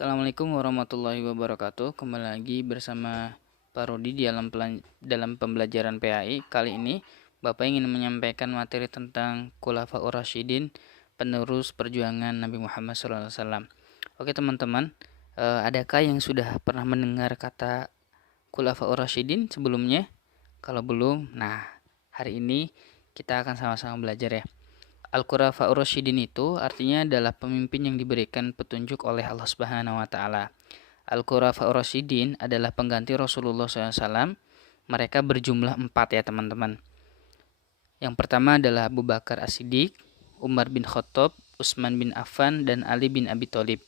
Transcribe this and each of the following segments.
Assalamualaikum warahmatullahi wabarakatuh. Kembali lagi bersama Pak Rudi di dalam pembelajaran PAI. Kali ini Bapak ingin menyampaikan materi tentang Khulafaur Rasyidin, penerus perjuangan Nabi Muhammad SAW. Oke teman-teman, adakah yang sudah pernah mendengar kata Khulafaur Rasyidin sebelumnya? Kalau belum, hari ini kita akan sama-sama belajar ya. Al-Khulafaur Rasyidin itu artinya adalah pemimpin yang diberikan petunjuk oleh Allah Subhanahu wa taala. Al-Khulafaur Rasyidin adalah pengganti Rasulullah SAW. Mereka berjumlah 4 ya teman-teman. Yang pertama adalah Abu Bakar As-Siddiq, Umar bin Khattab, Utsman bin Affan, dan Ali bin Abi Thalib.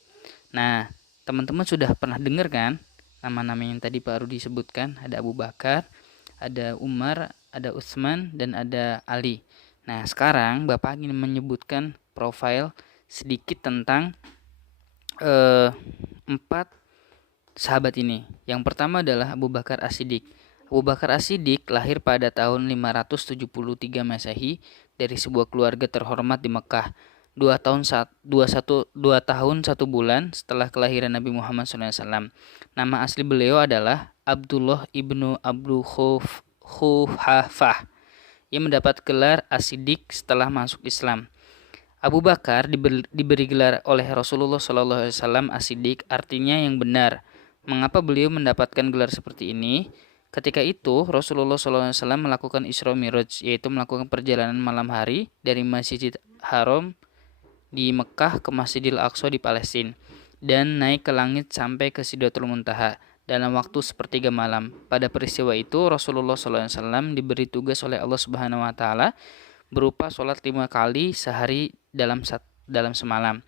Nah, teman-teman sudah pernah dengar kan nama-nama yang tadi Pak Rudi sebutkan? Ada Abu Bakar, ada Umar, ada Utsman, dan ada Ali. Nah, sekarang Bapak ingin menyebutkan profil sedikit tentang 4 sahabat ini. Yang pertama adalah Abu Bakar As-Siddiq. Abu Bakar As-Siddiq lahir pada tahun 573 Masehi dari sebuah keluarga terhormat di Mekah. 2 tahun 1 bulan setelah kelahiran Nabi Muhammad SAW. Nama asli beliau adalah Abdullah ibnu Abdul Khuhafah. Ia mendapat gelar As-Siddiq setelah masuk Islam. Abu Bakar diberi gelar oleh Rasulullah SAW As-Siddiq, artinya yang benar. Mengapa beliau mendapatkan gelar seperti ini? Ketika itu Rasulullah SAW melakukan Isra Mi'raj, yaitu melakukan perjalanan malam hari dari Masjidil Haram di Mekah ke Masjidil Aqsa di Palestina dan naik ke langit sampai ke Sidratul Muntaha dalam waktu sepertiga malam. Pada peristiwa itu Rasulullah SAW diberi tugas oleh Allah Subhanahu wa taala berupa sholat 5 kali sehari dalam semalam.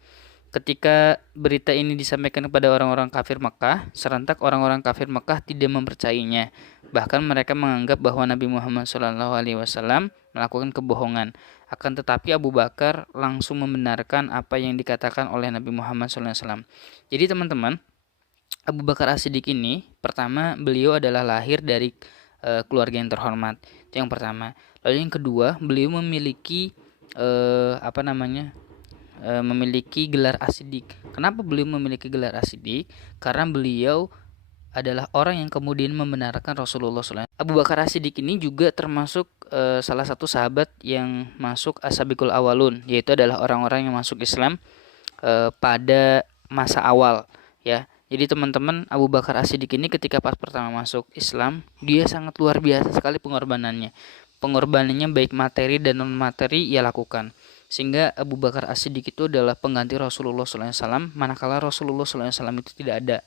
Ketika berita ini disampaikan kepada orang-orang kafir Mekah, serentak orang-orang kafir Mekah tidak mempercayainya. Bahkan mereka menganggap bahwa Nabi Muhammad SAW melakukan kebohongan. Akan tetapi Abu Bakar langsung membenarkan apa yang dikatakan oleh Nabi Muhammad SAW. Jadi teman-teman, Abu Bakar As-Siddiq ini, pertama beliau adalah lahir dari keluarga yang terhormat. Itu yang pertama. Lalu yang kedua, beliau memiliki memiliki gelar As-Siddiq. Kenapa beliau memiliki gelar As-Siddiq? Karena beliau adalah orang yang kemudian membenarkan Rasulullah SAW. Abu Bakar As-Siddiq ini juga termasuk salah satu sahabat yang masuk As-Sabiqul Awalun, yaitu adalah orang-orang yang masuk Islam pada masa awal ya. Jadi teman-teman, Abu Bakar As-Siddiq ini ketika pas pertama masuk Islam, dia sangat luar biasa sekali pengorbanannya. Pengorbanannya baik materi dan non materi ia lakukan. Sehingga Abu Bakar As-Siddiq itu adalah pengganti Rasulullah SAW, manakala Rasulullah SAW itu tidak ada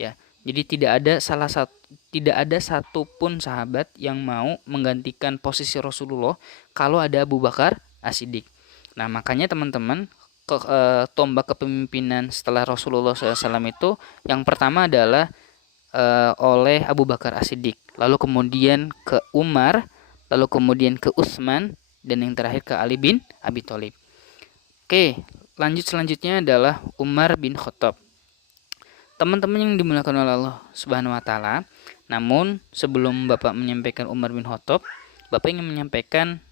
ya. Jadi tidak ada satupun sahabat yang mau menggantikan posisi Rasulullah kalau ada Abu Bakar As-Siddiq. Nah, makanya teman-teman, tombak kepemimpinan setelah Rasulullah SAW itu yang pertama adalah oleh Abu Bakar As-Siddiq, lalu kemudian ke Umar, lalu kemudian ke Utsman, dan yang terakhir ke Ali bin Abi Thalib. Oke, selanjutnya adalah Umar bin Khattab. Teman-teman yang dimuliakan oleh Allah Subhanahu wa taala, namun sebelum Bapak menyampaikan Umar bin Khattab, Bapak ingin menyampaikan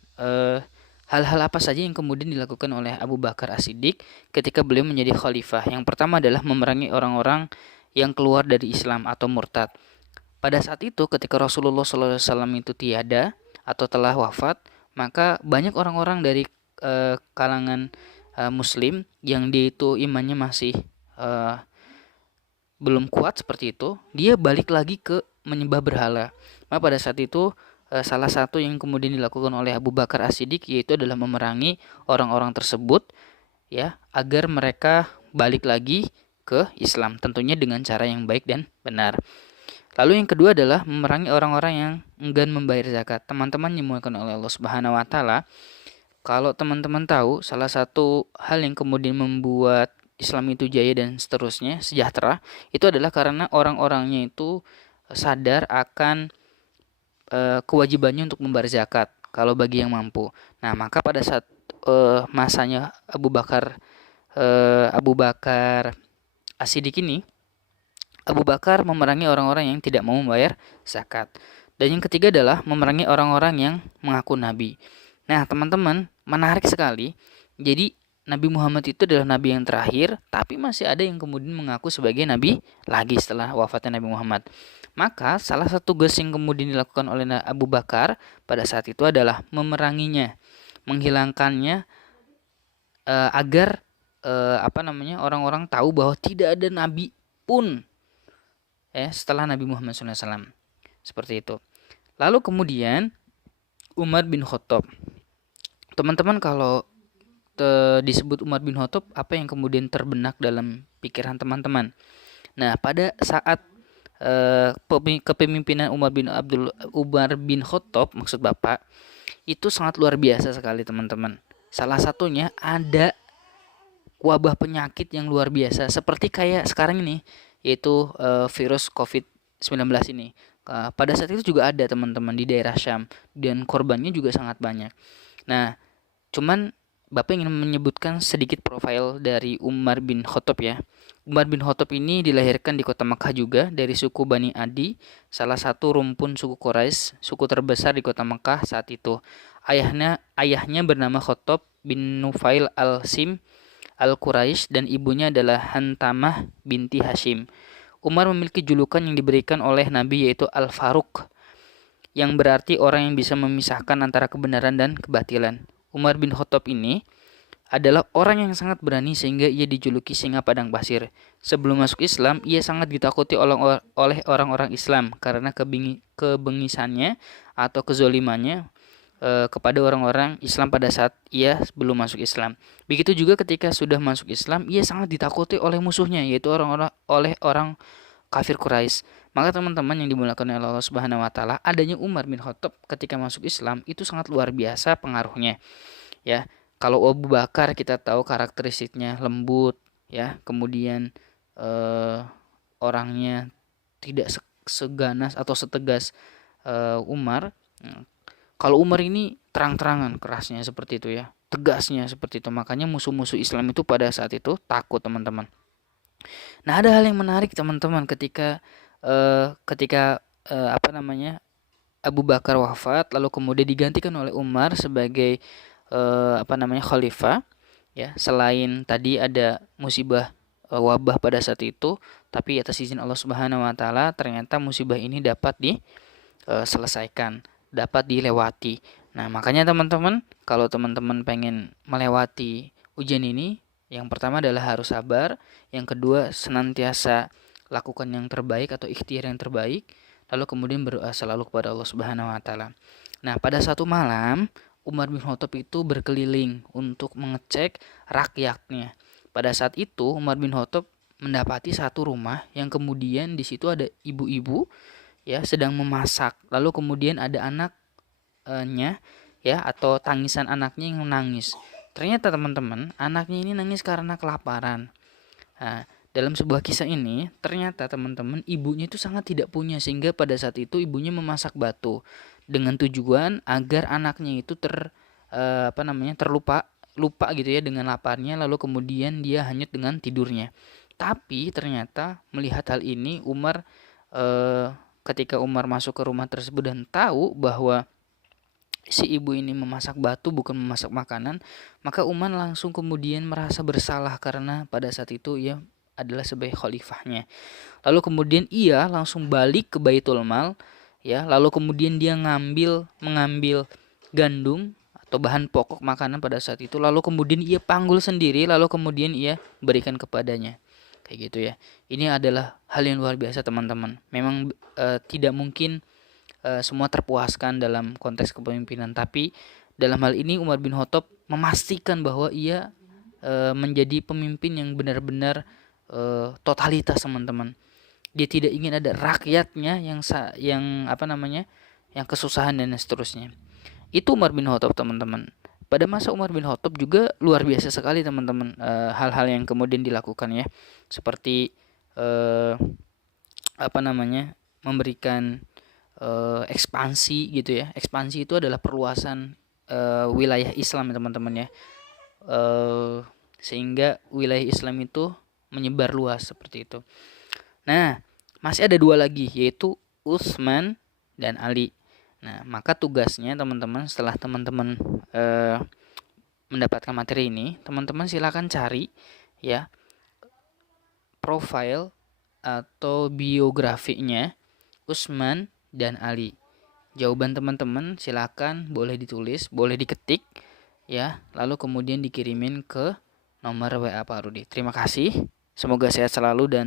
hal-hal apa saja yang kemudian dilakukan oleh Abu Bakar As-Siddiq ketika beliau menjadi khalifah. Yang pertama adalah memerangi orang-orang yang keluar dari Islam atau murtad. Pada saat itu ketika Rasulullah SAW itu tiada atau telah wafat, maka banyak orang-orang dari kalangan Muslim yang dia itu imannya masih belum kuat seperti itu, dia balik lagi ke menyembah berhala. Maka pada saat itu salah satu yang kemudian dilakukan oleh Abu Bakar As-Siddiq yaitu adalah memerangi orang-orang tersebut ya, agar mereka balik lagi ke Islam, tentunya dengan cara yang baik dan benar. Lalu yang kedua adalah memerangi orang-orang yang enggan membayar zakat. Teman-teman dimuliakan oleh Allah Subhanahu wa taala, kalau teman-teman tahu salah satu hal yang kemudian membuat Islam itu jaya dan seterusnya sejahtera itu adalah karena orang-orangnya itu sadar akan kewajibannya untuk membayar zakat kalau bagi yang mampu. Nah, maka pada saat masanya Abu Bakar As-Siddiq ini, Abu Bakar memerangi orang-orang yang tidak mau membayar zakat. Dan yang ketiga adalah memerangi orang-orang yang mengaku nabi. Nah, teman-teman, menarik sekali. Jadi Nabi Muhammad itu adalah nabi yang terakhir, tapi masih ada yang kemudian mengaku sebagai nabi lagi setelah wafatnya Nabi Muhammad. Maka salah satu tugas yang kemudian dilakukan oleh Abu Bakar pada saat itu adalah memeranginya, menghilangkannya, agar orang-orang tahu bahwa tidak ada nabi pun setelah Nabi Muhammad SAW. Seperti itu. Lalu kemudian Umar bin Khattab. Teman-teman, kalau disebut Umar bin Khattab, apa yang kemudian terbenak dalam pikiran teman-teman? Nah, pada saat kepemimpinan Umar bin Khattab, maksud Bapak, itu sangat luar biasa sekali, teman-teman. Salah satunya ada wabah penyakit yang luar biasa seperti kayak sekarang ini, yaitu virus COVID-19 ini. Pada saat itu juga ada, teman-teman, di daerah Syam, dan korbannya juga sangat banyak. Nah, cuman Bapak ingin menyebutkan sedikit profil dari Umar bin Khattab ya. Umar bin Khattab ini dilahirkan di kota Makkah juga dari suku Bani Adi, salah satu rumpun suku Quraisy, suku terbesar di kota Makkah saat itu. Ayahnya bernama Khattab bin Nufail al-Sim al-Quraisy dan ibunya adalah Hantamah binti Hashim. Umar memiliki julukan yang diberikan oleh Nabi, yaitu Al-Faruq, yang berarti orang yang bisa memisahkan antara kebenaran dan kebatilan. Umar bin Khattab ini adalah orang yang sangat berani sehingga ia dijuluki singa padang pasir. Sebelum masuk Islam, ia sangat ditakuti oleh orang-orang Islam karena kebengisannya atau kezolimannya kepada orang-orang Islam pada saat ia belum masuk Islam. Begitu juga ketika sudah masuk Islam, ia sangat ditakuti oleh musuhnya, yaitu orang kafir Quraisy. Maka teman-teman yang dimuliakan oleh Allah Subhanahu wa taala, adanya Umar bin Khattab ketika masuk Islam itu sangat luar biasa pengaruhnya. Ya, kalau Abu Bakar kita tahu karakteristiknya lembut, ya, kemudian orangnya tidak seganas atau setegas Umar. Kalau Umar ini terang-terangan kerasnya seperti itu ya, tegasnya seperti itu. Makanya musuh-musuh Islam itu pada saat itu takut, teman-teman. Nah, ada hal yang menarik, teman-teman, ketika Abu Bakar wafat, lalu kemudian digantikan oleh Umar sebagai khalifah. Ya, selain tadi ada musibah wabah pada saat itu, tapi atas izin Allah Subhanahu wa taala ternyata musibah ini dapat diselesaikan, dapat dilewati. Nah, makanya teman-teman, kalau teman-teman pengen melewati ujian ini, yang pertama adalah harus sabar, yang kedua senantiasa lakukan yang terbaik atau ikhtiar yang terbaik, lalu kemudian berdoa selalu kepada Allah Subhanahu wa taala. Nah, pada satu malam Umar bin Khattab itu berkeliling untuk mengecek rakyatnya. Pada saat itu Umar bin Khattab mendapati satu rumah yang kemudian di situ ada ibu-ibu ya sedang memasak. Lalu kemudian ada anaknya ya, atau tangisan anaknya yang menangis. Ternyata teman-teman, anaknya ini nangis karena kelaparan. Nah, dalam sebuah kisah ini ternyata teman-teman ibunya itu sangat tidak punya, sehingga pada saat itu ibunya memasak batu dengan tujuan agar anaknya itu lupa gitu ya dengan laparnya, lalu kemudian dia hanyut dengan tidurnya. Tapi ternyata melihat hal ini Umar ketika Umar masuk ke rumah tersebut dan tahu bahwa si ibu ini memasak batu bukan memasak makanan, maka Umar langsung kemudian merasa bersalah karena pada saat itu ia adalah sebagai khalifahnya. Lalu kemudian ia langsung balik ke Baitul Mal ya, lalu kemudian dia mengambil gandum atau bahan pokok makanan pada saat itu, lalu kemudian ia panggul sendiri, lalu kemudian ia berikan kepadanya. Kayak gitu ya. Ini adalah hal yang luar biasa, teman-teman. Memang tidak mungkin semua terpuaskan dalam konteks kepemimpinan, tapi dalam hal ini Umar bin Khattab memastikan bahwa ia menjadi pemimpin yang benar-benar totalitas, teman-teman. Dia tidak ingin ada rakyatnya yang kesusahan dan seterusnya. Itu Umar bin Khattab, teman-teman. Pada masa Umar bin Khattab juga luar biasa sekali, teman-teman, hal-hal yang kemudian dilakukan ya, seperti memberikan ekspansi gitu ya. Ekspansi itu adalah perluasan wilayah Islam, teman-teman ya, sehingga wilayah Islam itu menyebar luas seperti itu. Nah, masih ada dua lagi, yaitu Utsman dan Ali. Nah, maka tugasnya teman-teman, setelah teman-teman mendapatkan materi ini, teman-teman silakan cari ya profil atau biografinya Utsman dan Ali. Jawaban teman-teman silakan boleh ditulis, boleh diketik ya, lalu kemudian dikirimin ke nomor WA Pak Rudi. Terima kasih. Semoga sehat selalu dan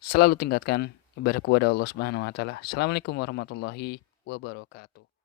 selalu tingkatkan ibadah kepada Allah Subhanahu wa taala. Assalamualaikum warahmatullahi wabarakatuh.